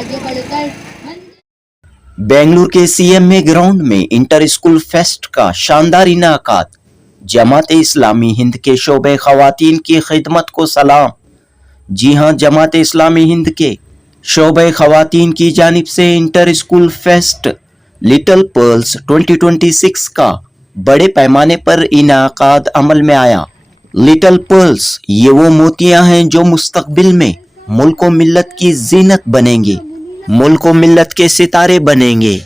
आगे बढ़कर बेंगलुरु के सीएमए ग्राउंड में इंटर स्कूल फेस्ट का शानदार इनाकात। जमात इस्लामी हिंद के शोबे खवातीन की खिदमत को सलाम। जी हां, जमात इस्लामी हिंद के शोबे खवातीन की जानिब से inter school fest little pearls 2026 का बड़े पैमाने पर इनाकात अमल में आया। लिटिल पर्ल्स ये वो मोतियां हैं जो मुस्तकबिल में मुल्क व मिल्लत की जीनत बनेंगे, मुल्क व मिल्लत के सितारे बनेंगे।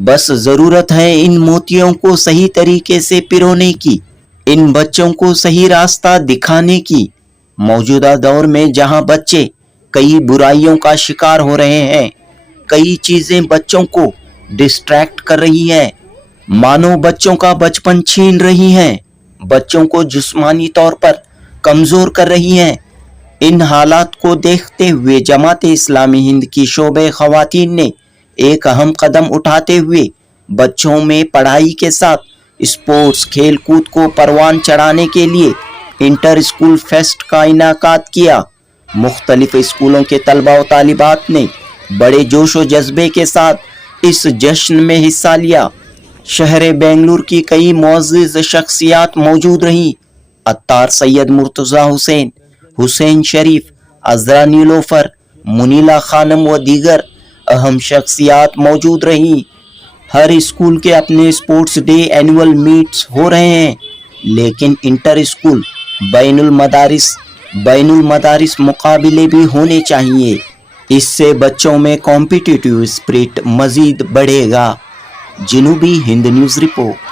बस जरूरत है इन मोतियों को सही तरीके से पिरोने की, इन बच्चों को सही रास्ता दिखाने की। मौजूदा दौर में जहां बच्चे कई बुराइयों का शिकार हो रहे हैं, कई चीजें बच्चों को डिस्ट्रैक्ट कर रही हैं, मानो बच्चों का बचपन छीन रही हैं, बच्चों को जिस्मानी तौर पर कमजोर कर रही हैं। इन हालात को देखते हुए जमात इस्लामी हिंद की शोबे खवातीन ने एक अहम कदम उठाते हुए बच्चों में पढ़ाई के साथ स्पोर्ट्स खेल कूद को परवान चढ़ाने के लिए इंटर स्कूल फेस्ट का इनाकात किया। मुख्तलिफ स्कूलों के तलबा व तालिबात ने बड़े जोश व जज्बे के साथ इस जश्न में हिस्सा लिया। शहर बेंगलुरु की कई मुअज़्ज़िज़ शख्सियात मौजूद रहीं। अत्तार सैयद मुर्तज़ा हुसैन, हुसैन शरीफ, अज़रा नीलोफर, मुनीला खानम व दीगर अहम शख्सियात मौजूद रहीं। हर स्कूल के अपने स्पोर्ट्स डे एनुअल मीट्स हो रहे हैं, लेकिन इंटर स्कूल बैनुल मदारिस मुकाबले भी होने चाहिए। इससे बच्चों में कॉम्पिटिटिव स्पिरिट मजीद बढ़ेगा। जनूबी हिंद न्यूज़ रिपोर्ट।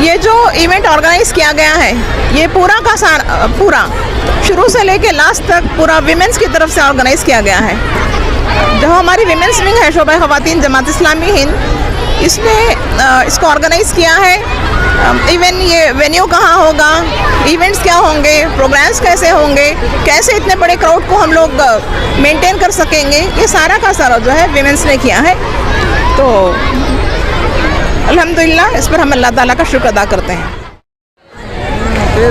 ये जो इवेंट ऑर्गेनाइज किया गया है, ये पूरा शुरू से लेके लास्ट तक पूरा विमेंस की तरफ से ऑर्गेनाइज किया गया है। जो हमारी विमेंस विंग है शोबा खवातीन जमात इस्लामी हिंद, इसने इसको ऑर्गेनाइज किया है। इवन ये वेन्यू कहाँ होगा, इवेंट्स क्या होंगे, प्रोग्राम्स कैसे होंगे, कैसे इतने बड़े क्राउड को हम लोग मेंटेन कर सकेंगे, ये सारा का सारा जो है विमेंस ने किया है। तो अल्हम्दुलिल्लाह इस पर हम अल्लाह ताला का शुक्र अदा करते हैं।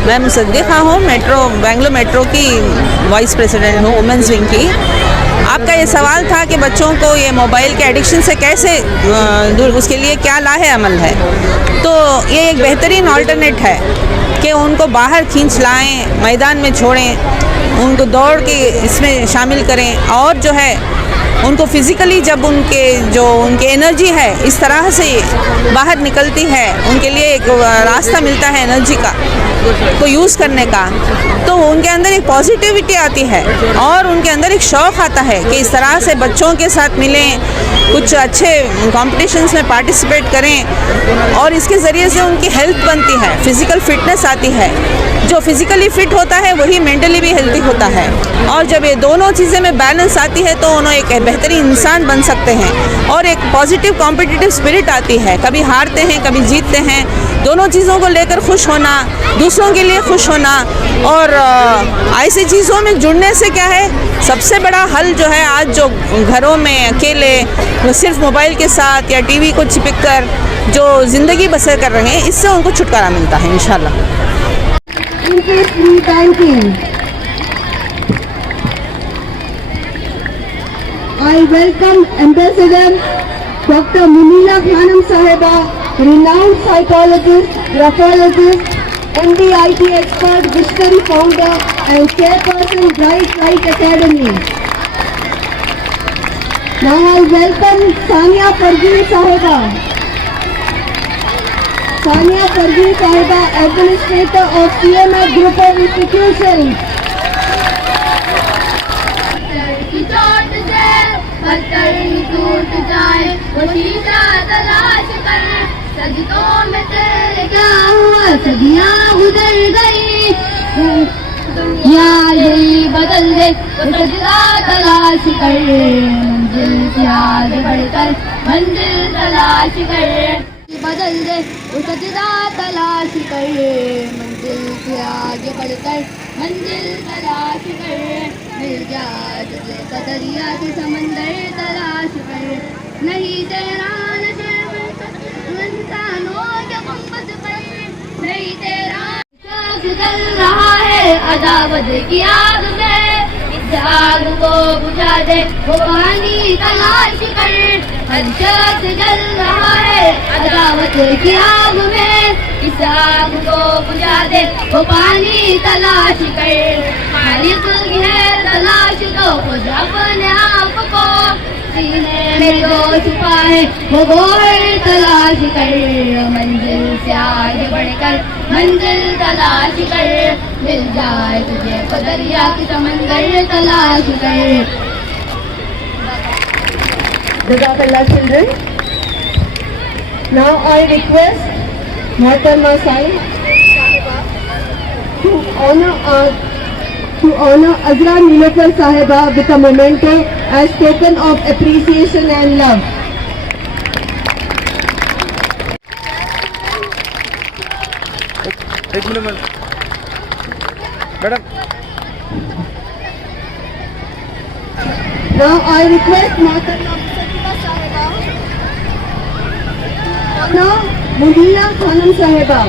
मैं मुसद्दिक़ा हूँ, बेंगलुरु मेट्रो की वाइस प्रेसिडेंट हूँ वुमेंस विंग की। आपका ये सवाल था कि बच्चों को ये मोबाइल के एडिक्शन से कैसे दूर, उसके लिए क्या लाहे अमल है। तो ये एक बेहतरीन ऑल्टरनेट है कि उनको बाहर खींच लाएं, मैदान में छोड़ें, उनको दौड़ के इसमें शामिल करें, और जो है उनको फिज़िकली जब उनके एनर्जी है इस तरह से बाहर निकलती है, उनके लिए एक रास्ता मिलता है एनर्जी का को यूज़ करने का, तो उनके अंदर एक पॉजिटिविटी आती है और उनके अंदर एक शौक़ आता है कि इस तरह से बच्चों के साथ मिलें, कुछ अच्छे कॉम्पिटिशन्स में पार्टिसिपेट करें, और इसके ज़रिए से उनकी हेल्थ बनती है, फिज़िकल फिटनेस आती है। जो फिज़िकली फिट होता है वही मेंटली भी हेल्दी होता है, और जब ये दोनों चीज़ें में बैलेंस आती है तो उन्हें एक बेहतरीन इंसान बन सकते हैं और एक पॉजिटिव कॉम्पिटिटिव स्पिरिट आती है। कभी हारते हैं, कभी जीतते हैं, दोनों चीज़ों को लेकर खुश होना, दूसरों के लिए खुश होना और ऐसी चीज़ों में जुड़ने से क्या है, सबसे बड़ा हल जो है आज जो घरों में अकेले सिर्फ मोबाइल के साथ या टीवी को चिपक कर जो ज़िंदगी बसर कर रहे हैं, इससे उनको छुटकारा मिलता है इंशाल्लाह। Interest-free banking. I welcome Ambassador Dr. Munira Khanum Sahiba, renowned psychologist, graphologist, MDIT expert, visionary founder and chairperson Bright Light Academy. Now I welcome Sania Parveen Sahiba. Sania Parveen Sahiba, administrator of CMA Group of Institutions. की चोट से पत्थर टूट जाए, वो शीशा तलाश कर, सजदों में तेरे क्या हुआ, सदियां गुजर गई, दुनिया यही बदल दे, वो सजदा तलाश कर, मंजिल से आगे बढ़कर मंजिल तलाश कर, बदल दे वो सजदा तलाश कर, मंजिल से आगे बढ़कर मंजिल तलाश कर, मिल जा तुझे दरिया के समंदर तलाश कर, नहीं तेरा नशे में इंसानों के गुंबद पर, नहीं तेरा जल रहा है अदावत की आग में, इस आग को बुझा दे वो पानी तलाश कर, हर शख्स जल रहा है अदावत की आग में, इस आग को बुझा दे वो पानी तलाश कर, खालिक की है तलाश दो खुद अपने आप को, सीने में जो छुपा है वो गोर तलाश कर, मंजिल से आगे बढ़कर मंजिल तलाश कर, मिल जाए तुझे तो दरिया की समंदर तलाश कर। Jazakallah children. Now I request Mohtarma Sai to honor Azra Nilofar Sahiba with a memento as token of appreciation and love. एक minute madam. Now I request Mohtarma Sahiba to honor Munira Khanum Sahiba.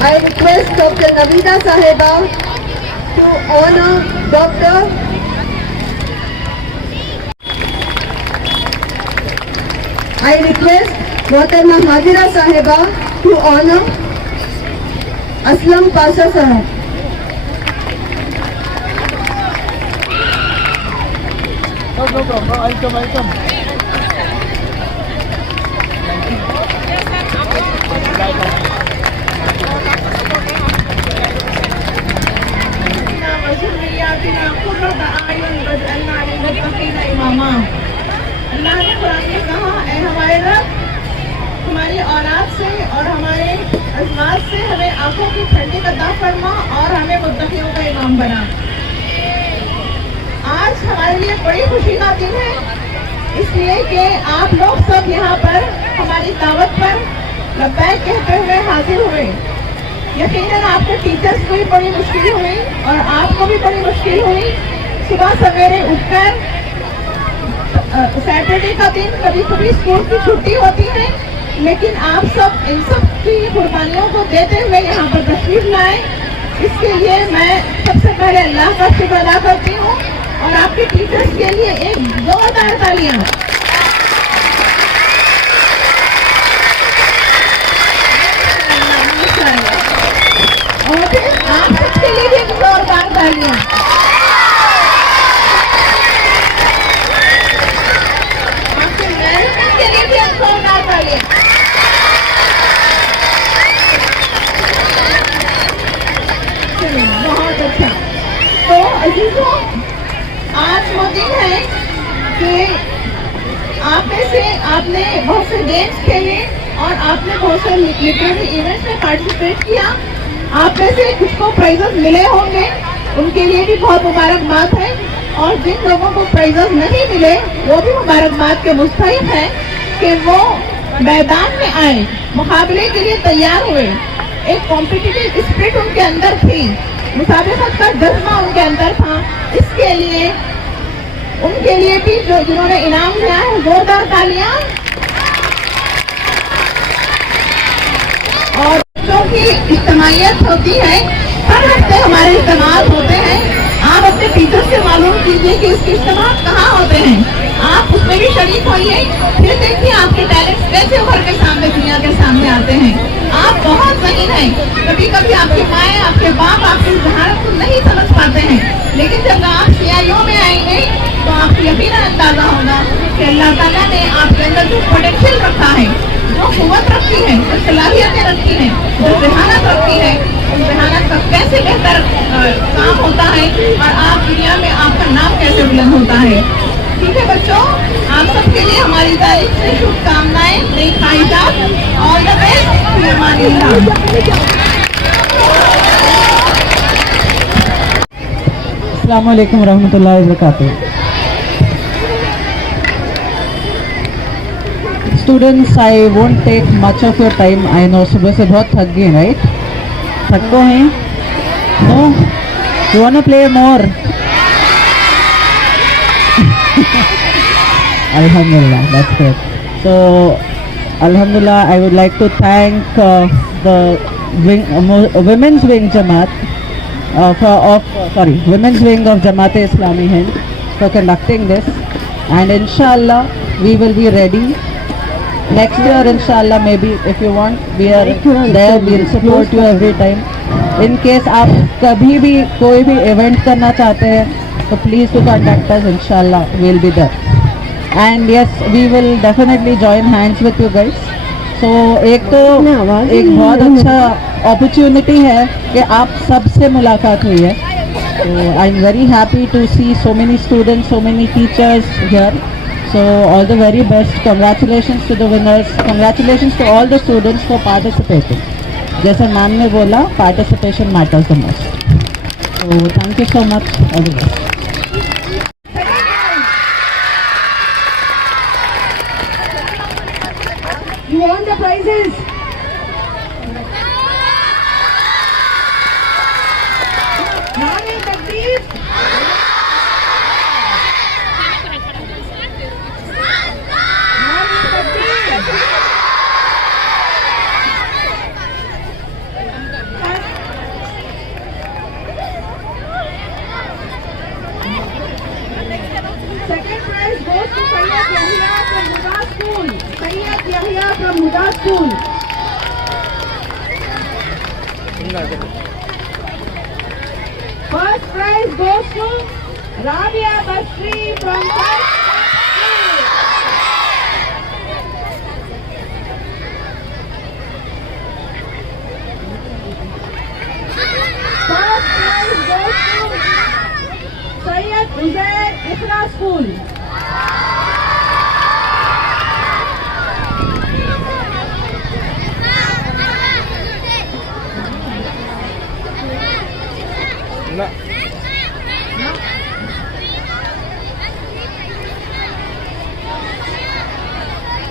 I request Dr. Navida Sahiba to honor Dr. I request Mohtarma Hajira Sahiba to honor Aslam Pasha Sahib. No problem. I'll come. अल्लाह ने कुरान में कहा, ऐ हमारे रब, हमारी औलाद से और हमारे अज़वाज से हमें आंखों की ठंडक अता फरमा और हमें मुत्तक़ियों का इमाम बना। आज हमारे लिए बड़ी खुशी का दिन है, इसलिए कि आप लोग सब यहाँ पर हमारी दावत पर लब्बैक कहते हुए हाजिर हुए। यकीनन आपके टीचर्स को भी बड़ी मुश्किल हुई और आपको भी बड़ी मुश्किल हुई। सुबह सवेरे उठकर सैटरडे का दिन कभी कभी स्कूल की छुट्टी होती है, लेकिन आप सब इन सब की कुर्बानियों को देते हुए यहाँ पर तशरीफ लाए। इसके लिए मैं सबसे पहले अल्लाह का शुक्र अदा करती हूँ और आपके टीचर्स के लिए एक जोरदार तालियां। और फिर आप सबके लिए भी एक जोरदार तालियां। आपके मैनेजमेंट के लिए भी एक जोरदार तालियां। चलिए, बहुत अच्छा। तो अजीजों, आज वो दिन है कि आप में से आपने बहुत से गेम्स खेले और आपने बहुत से लिटरेरी इवेंट्स में पार्टिसिपेट किया। आप में से कुछ को प्राइजेस मिले होंगे, उनके लिए भी बहुत मुबारकबाद है। और जिन लोगों को प्राइजेस नहीं मिले वो भी मुबारकबाद के मुस्तहिक हैं कि वो मैदान में आए, मुकाबले के लिए तैयार हुए, एक कॉम्पिटिटिव स्पिरिट उनके अंदर थी, मुसाबिकत का जज्बा उनके अंदर था। इसके लिए उनके लिए भी जिन्होंने इनाम दिया है, जोरदार तालियां। और बच्चों की इज्तिमाइयत होती है, हर हफ्ते हमारे इज्तिमात होते हैं। आप अपने टीचर से मालूम कीजिए कि इसके इज्तिमात कहाँ होते हैं, आप उसमें भी शरीक होइए, फिर देखिए आपके टैलेंट्स कैसे उभर के सामने दुनिया के सामने आते हैं। आप बहुत ज़हीन हैं, कभी कभी आपकी माएँ, आपके बाप आपकी जहारत को नहीं समझ पाते हैं, लेकिन जब आप CIO में आएंगे तो आपको यकीनन अंदाजा होगा कि अल्लाह ताला ने आपके अंदर जो पोटेंशियल रखा है, जो कुव्वत रखी है, जो सलाहियतें रखी हैं, जो जहानत रखी है, उस जहानत का कैसे बेहतर काम होता है और आप दुनिया में आपका नाम कैसे बुलंद होता है। ठीक है बच्चों, आप सबके लिए हमारी तारीफ से शुभकामनाएं, नई ख्वाहिशात, ऑल द बेस्ट। अस्सलाम वालेकुम रहमतुल्लाहि व बरकातुहू। Students, I won't take much of your time. I know सुबह से बहुत थक गए, right? थक तो हैं? No? You wanna play more? Alhamdulillah, that's good. So, Alhamdulillah, I would like to thank the women's wing Jamaat women's wing of Jamaat-e-Islami Hind for conducting this, and inshallah we will be ready next year. Inshallah, maybe if you want, we are there, we'll support you every time. In case आप कभी भी कोई भी event करना चाहते हैं तो please do contact us. Inshallah we'll be there, and yes, we will definitely join hands with you guys. So एक बहुत अच्छा opportunity है कि आप सबसे मुलाकात हुई है. So I'm very happy to see so many students, so many teachers here. So all the very best. Congratulations to the winners. Congratulations to all the students for participating. जैसे मैम ने बोला, participation matters the most. So thank you so much. All the best. You want the prizes? नारे तकबीर, नारे तकबीर। Second prize goes to Sayyid Yahya from Huda School. Sayyid Yahya from Huda School. First prize goes to Rabia Basri from First School. First prize goes to Sayyid Uzair Ikhra School. ना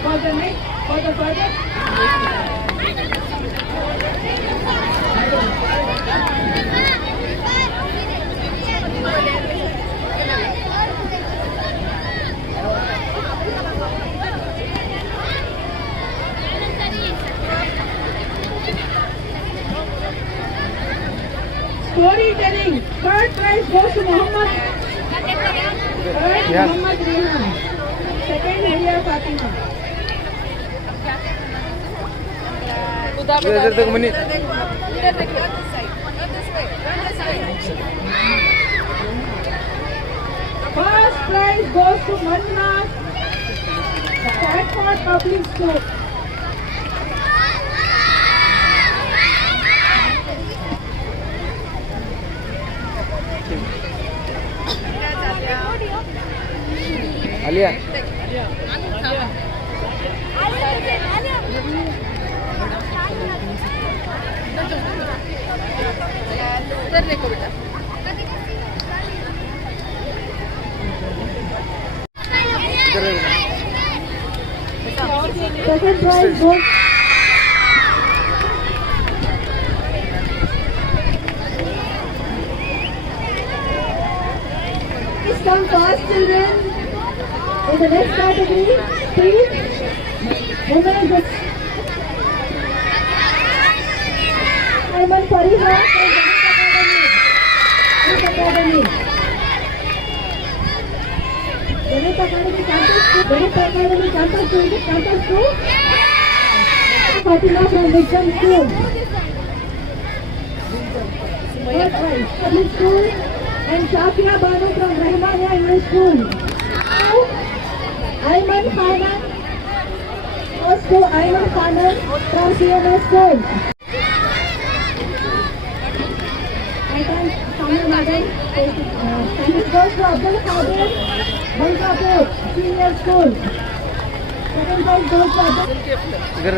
For the next, for the further. Storytelling. Third prize goes to Muhammad. Third, Yes. Muhammad Rehan. Second, Hiya Fatima. इधर तक money First prize goes to Manna. Stanford Public School. Alia इधर Second prize goes. Please come fast, children. In the next category, please. Women with Ayman Fariha from Zenith Academy. Zenith Academy campus 2. Fatima from Vikram School. Third prize, public school. And Shafia Banu from Rahmania English School. Ayman Khanan goes to Ayman Khanan from CMS School. I can Khanan madam. This goes to Abdul Qadir Bankapur Senior School. Second prize goes to Abdul इधर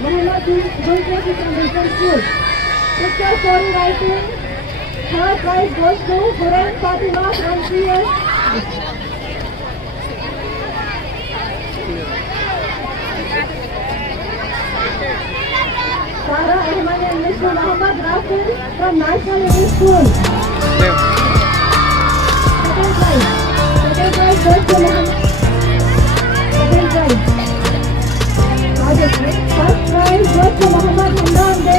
Muhammad Gulzari from Vikram School. Picture story writing. Third prize goes to Huren Fatima from CS. Sarah Ahmad English School. Muhammad Rafil from National English School. Second prize goes to Muhammad. Second prize. First prize goes to Muhammad Hamdan Beg